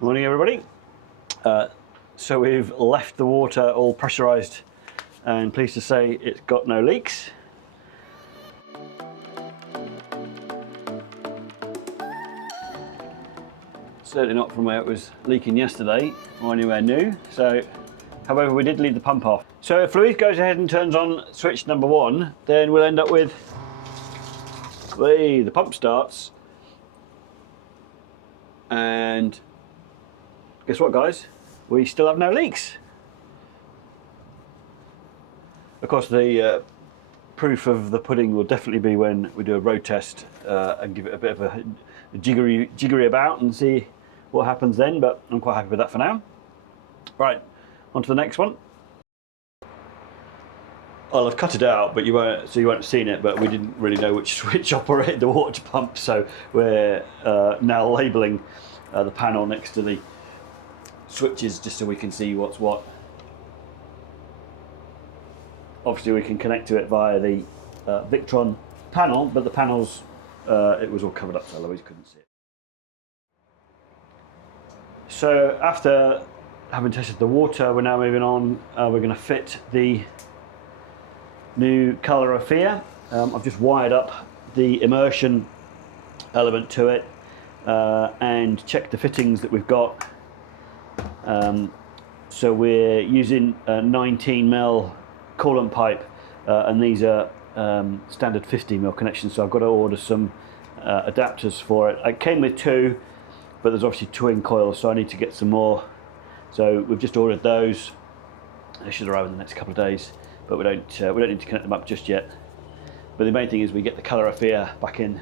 Morning everybody. So we've left the water all pressurised and pleased to say it's got no leaks. Certainly not from where it was leaking yesterday or anywhere new. So, however, we did leave the pump off. So if Louise goes ahead and turns on switch number 1, then we'll end up with the pump starts, and guess what, guys? We still have no leaks. Of course, the proof of the pudding will definitely be when we do a road test and give it a bit of a jiggery about and see what happens then, but I'm quite happy with that for now. Right, on to the next one. Well, I've cut it out, but you won't have seen it, but we didn't really know which switch operated the water pump, so we're now labelling the panel next to the switches just so we can see what's what. Obviously we can connect to it via the Victron panel, but the panels, it was all covered up so Louise couldn't see it. So after having tested the water, we're now moving on. We're going to fit the new Calorifier. I've just wired up the immersion element to it and checked the fittings that we've got. So we're using a 19mm coolant pipe, and these are standard 50mm connections, so I've got to order some adapters for it. It came with 2, but there's obviously twin coils, so I need to get some more. So we've just ordered those. They should arrive in the next couple of days, but we don't need to connect them up just yet. But the main thing is we get the Calorifier back in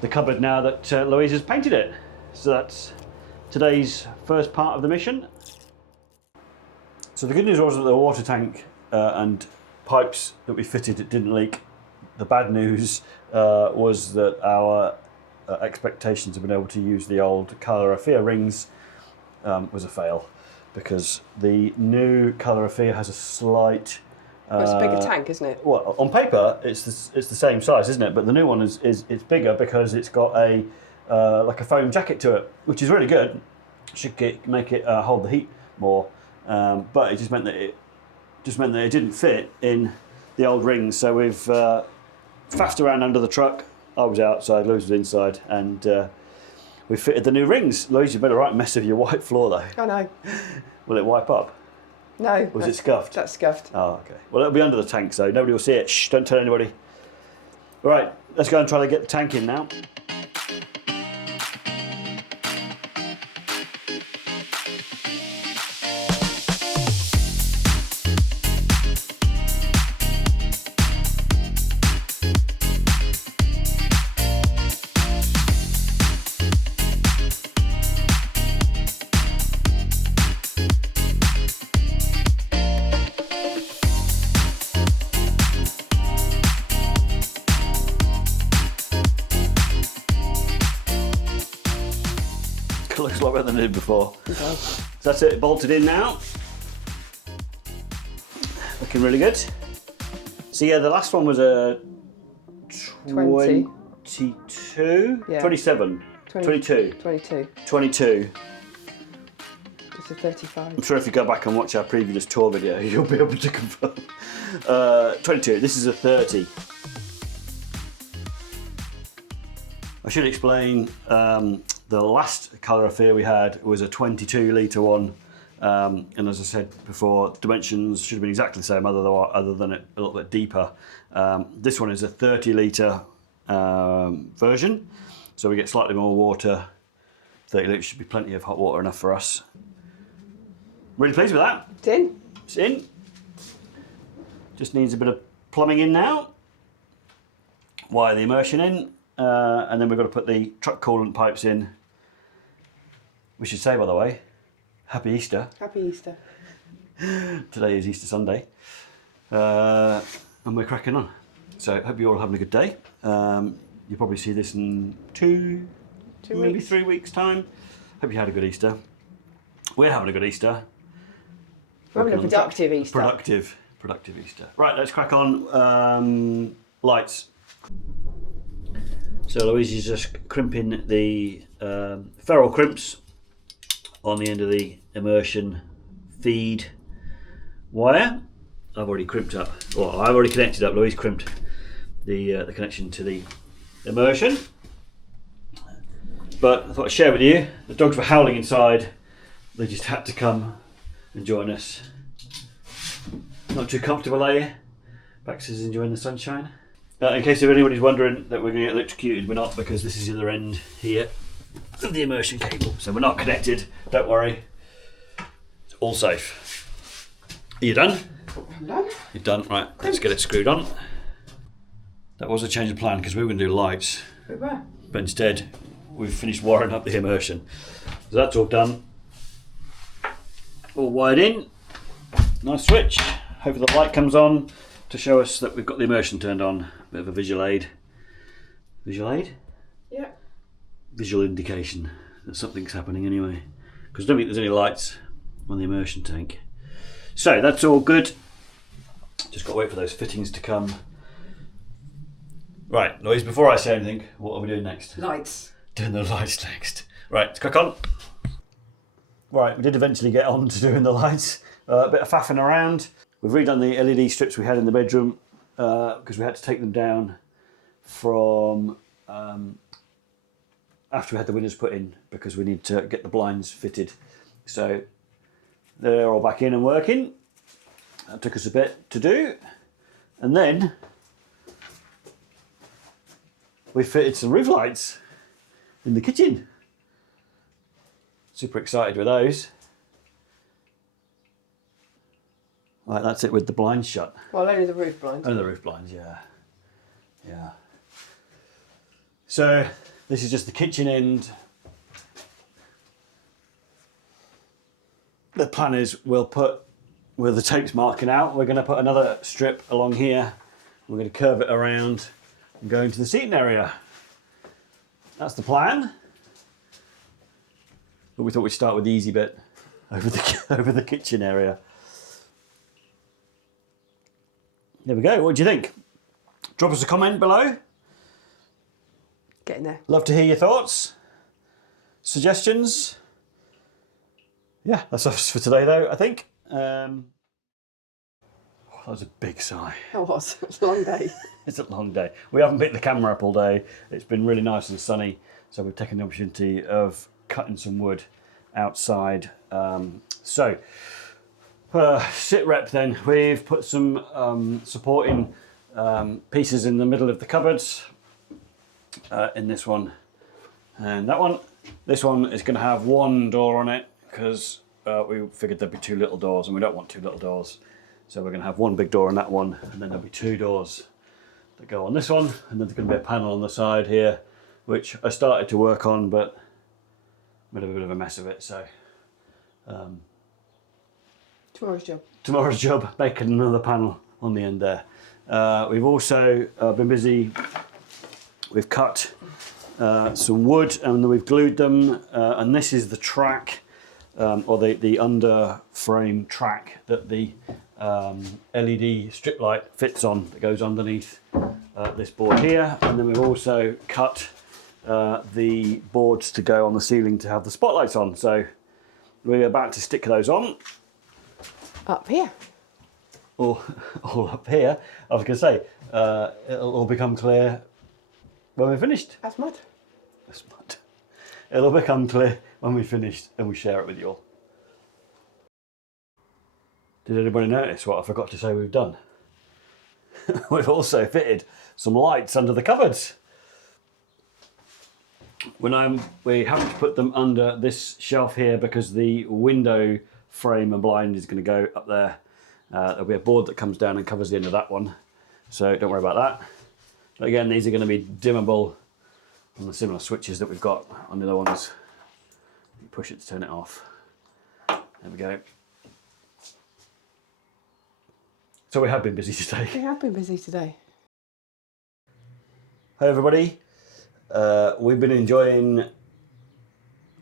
the cupboard now that Louise has painted it. So that's today's first part of the mission. So the good news was that the water tank and pipes that we fitted, it didn't leak. The bad news was that our expectations of being able to use the old Calorifier rings was a fail, because the new Calorifier has a slight... Well, it's a bigger tank, isn't it? Well, on paper it's the same size, isn't it? But the new one is bigger because it's got a like a foam jacket to it, which is really good. Should make it hold the heat more, but it just meant that it didn't fit in the old rings. So we've faffed around under the truck. I was outside, Louise was inside, and we fitted the new rings. Louise, you've made a right mess of your white floor though. I know. Will it wipe up? No. Was it scuffed? That's scuffed. Oh, okay. Well, it'll be under the tank, so nobody will see it. Shh, don't tell anybody. All right, let's go and try to get the tank in now. Looks a lot better than it did before. Okay. So that's it, bolted in now. Looking really good. So yeah, the last one was a 20. 22? Yeah. 27? 22? 22. 22. It's a 35. I'm sure if you go back and watch our previous tour video, you'll be able to confirm. 22, this is a 30. I should explain, the last Calorifier we had was a 22 litre one, and as I said before, dimensions should have been exactly the same other than it a little bit deeper. This one is a 30 litre version, so we get slightly more water. 30 litres should be plenty of hot water enough for us. Really pleased with that. It's in. It's in. Just needs a bit of plumbing in now. Wire the immersion in, and then we've got to put the truck coolant pipes in. We should say, by the way, Happy Easter. Happy Easter. Today is Easter Sunday, and we're cracking on. So hope you're all having a good day. You'll probably see this in two maybe weeks. 3 weeks' time. Hope you had a good Easter. We're having a good Easter. We're having a productive Easter. Productive Easter. Right, let's crack on. Lights. So Louise is just crimping the ferrule crimps on the end of the immersion feed wire. I've already crimped up, or I've already connected up. Louise crimped the connection to the immersion. But I thought I'd share with you. The dogs were howling inside. They just had to come and join us. Not too comfortable, are you? Baxter's enjoying the sunshine. In case if anybody's wondering that we're going to get electrocuted, we're not, because this is the other end here of the immersion cable. So we're not connected, don't worry. It's all safe. Are you done? I'm done. You're done, right, let's get it screwed on. That was a change of plan because we were going to do lights. We were. But instead, we've finished wiring up the immersion. So that's all done. All wired in. Nice switch. Hopefully the light comes on to show us that we've got the immersion turned on. Bit of a visual aid. Visual aid? Yeah. Visual indication that something's happening anyway. Because I don't think there's any lights on the immersion tank. So that's all good. Just got to wait for those fittings to come. Right, Louise, before I say anything, what are we doing next? Lights. Doing the lights next. Right, let's crack on. Right, we did eventually get on to doing the lights. A bit of faffing around. We've redone the LED strips we had in the bedroom because we had to take them down from after we had the windows put in because we need to get the blinds fitted. So they're all back in and working. That took us a bit to do. And then we fitted some roof lights in the kitchen. Super excited with those. Right, that's it with the blinds shut. Well, only the roof blinds. Only the roof blinds, yeah. Yeah. So this is just the kitchen end. The plan is we'll put, where the tape's marking out, we're going to put another strip along here. We're going to curve it around and go into the seating area. That's the plan. But we thought we'd start with the easy bit over the kitchen area. There we go. What do you think? Drop us a comment below. Getting there. Love to hear your thoughts, suggestions. Yeah, that's us for today though, I think. That was a big sigh. That was. It's a long day. It's a long day. We haven't picked the camera up all day. It's been really nice and sunny, so we've taken the opportunity of cutting some wood outside. Sit rep then. We've put some supporting pieces in the middle of the cupboards in this one and that one. This one is going to have one door on it because we figured there'd be two little doors and we don't want two little doors. So we're going to have one big door on that one and then there'll be two doors that go on this one, and then there's going to be a panel on the side here which I started to work on but made a bit of a mess of it. So Tomorrow's job, making another panel on the end there. We've also been busy. We've cut some wood and we've glued them, and this is the track, or the under frame track that the LED strip light fits on, that goes underneath this board here. And then we've also cut the boards to go on the ceiling to have the spotlights on. So we're about to stick those on. Up here. All up here. I was going to say, it'll all become clear when we're finished. That's mud. That's mud. It'll become clear when we're finished and we share it with you all. Did anybody notice what I forgot to say we've done? We've also fitted some lights under the cupboards. We have to put them under this shelf here because the window frame and blind is going to go up there. There'll be a board that comes down and covers the end of that one, so don't worry about that. But again, these are going to be dimmable on the similar switches that we've got on the other ones. You push it to turn it off. There we go. So we have been busy today. We have been busy today. Hi everybody. We've been enjoying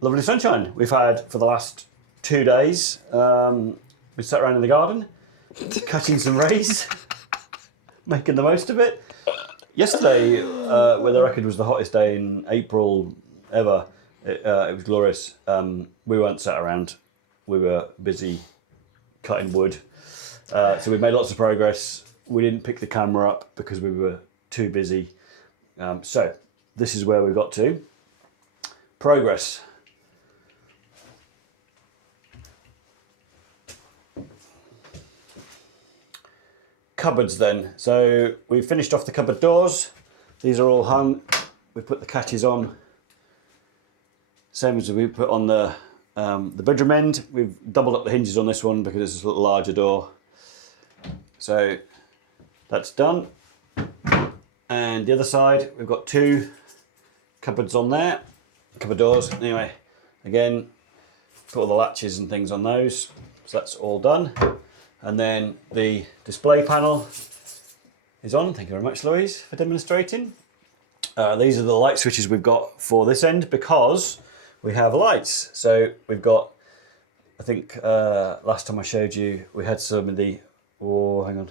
lovely sunshine we've had for the last 2 days. We sat around in the garden, catching some rays, making the most of it. Yesterday, where the record was the hottest day in April ever, It was glorious. We weren't sat around. We were busy cutting wood. So we made lots of progress. We didn't pick the camera up because we were too busy. So this is where we got to. Progress. Cupboards then. So we've finished off the cupboard doors. These are all hung. We put the catches on. Same as we put on the bedroom end. We've doubled up the hinges on this one because it's a little larger door. So that's done. And the other side, we've got 2 cupboards on there. Cupboard doors. Anyway, again, put all the latches and things on those. So that's all done. And then the display panel is on. Thank you very much, Louise, for demonstrating. These are the light switches we've got for this end because we have lights. So we've got, I think last time I showed you, we had some of the, oh, hang on.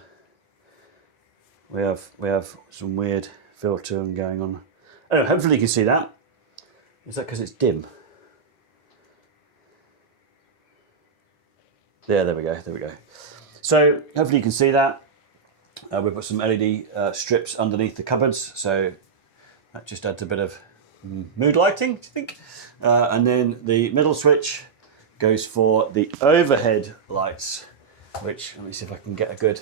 We have some weird filtering going on. Anyway, hopefully you can see that. Is that because it's dim? Yeah, there we go. So hopefully you can see that. We put some LED strips underneath the cupboards, so that just adds a bit of mood lighting, do you think? And then the middle switch goes for the overhead lights, which, let me see if I can get a good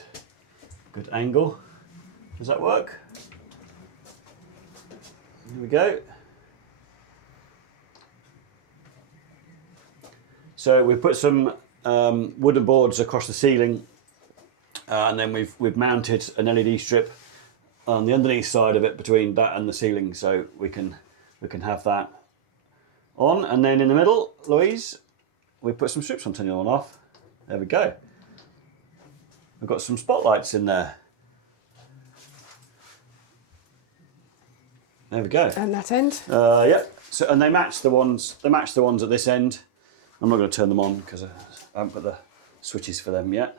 angle. Does that work? Here we go. So we've put some wooden boards across the ceiling, and then we've mounted an LED strip on the underneath side of it between that and the ceiling, so we can have that on. And then in the middle, Louise, we put some strips on, turn it on and off. There we go. We've got some spotlights in there. There we go. And that end? Yeah. So, and they match the ones at this end. I'm not going to turn them on because I haven't put the switches for them yet.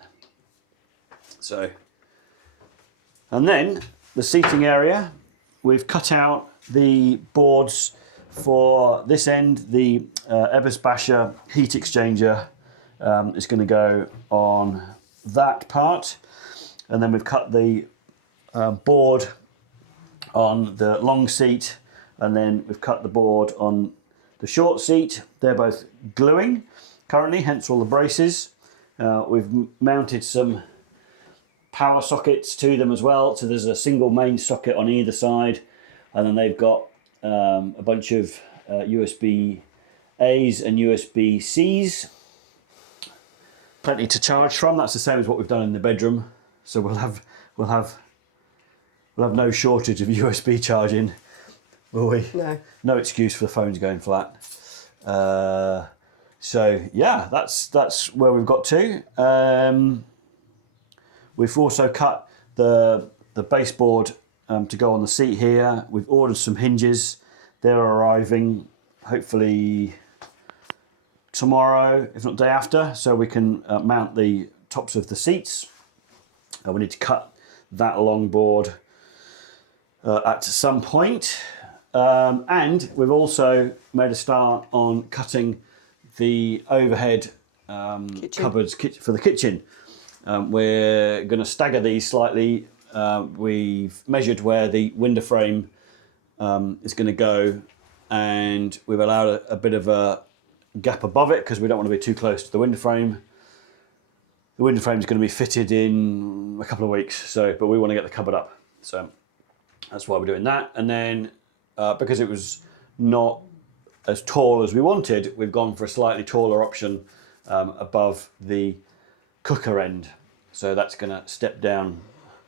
So, and then the seating area, we've cut out the boards for this end. The Eberspacher heat exchanger is going to go on that part, and then we've cut the board on the long seat, and then we've cut the board on the short seat. They're both gluing currently, hence all the braces. We've mounted some power sockets to them as well. So there's a single main socket on either side, and then they've got a bunch of USB A's and USB C's. Plenty to charge from. That's the same as what we've done in the bedroom. So we'll have no shortage of USB charging, will we? No. No excuse for the phones going flat. So yeah, that's where we've got to. We've also cut the baseboard to go on the seat here. We've ordered some hinges. They're arriving hopefully tomorrow, if not day after, so we can mount the tops of the seats. We need to cut that long board at some point. And we've also made a start on cutting the overhead cupboards for the kitchen. We're going to stagger these slightly. We've measured where the window frame is going to go, and we've allowed a bit of a gap above it because we don't want to be too close to the window frame. The window frame is going to be fitted in a couple of weeks, but we want to get the cupboard up. So that's why we're doing that. And then because it was not as tall as we wanted, we've gone for a slightly taller option above the cooker end. So that's going to step down.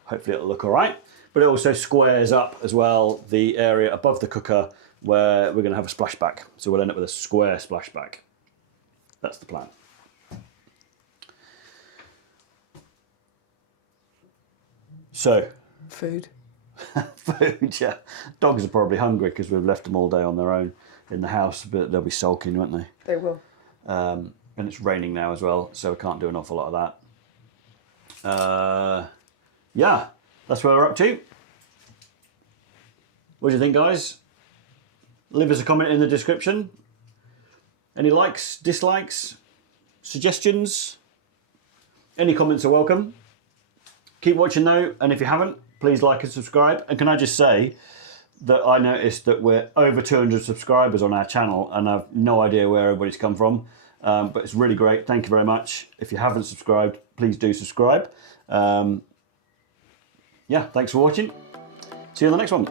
Hopefully it'll look all right. But it also squares up as well the area above the cooker where we're going to have a splashback. So we'll end up with a square splashback. That's the plan. Food. Food, yeah. Dogs are probably hungry because we've left them all day on their own in the house, but they'll be sulking, won't they? They will. And it's raining now as well, so we can't do an awful lot of that. Yeah, that's where we're up to. What do you think, guys? Leave us a comment in the description. Any likes, dislikes, suggestions? Any comments are welcome. Keep watching though, and if you haven't, please like and subscribe. And can I just say that I noticed that we're over 200 subscribers on our channel, and I've no idea where everybody's come from, but it's really great. Thank you very much. If you haven't subscribed, please do subscribe. Yeah, thanks for watching. See you on the next one.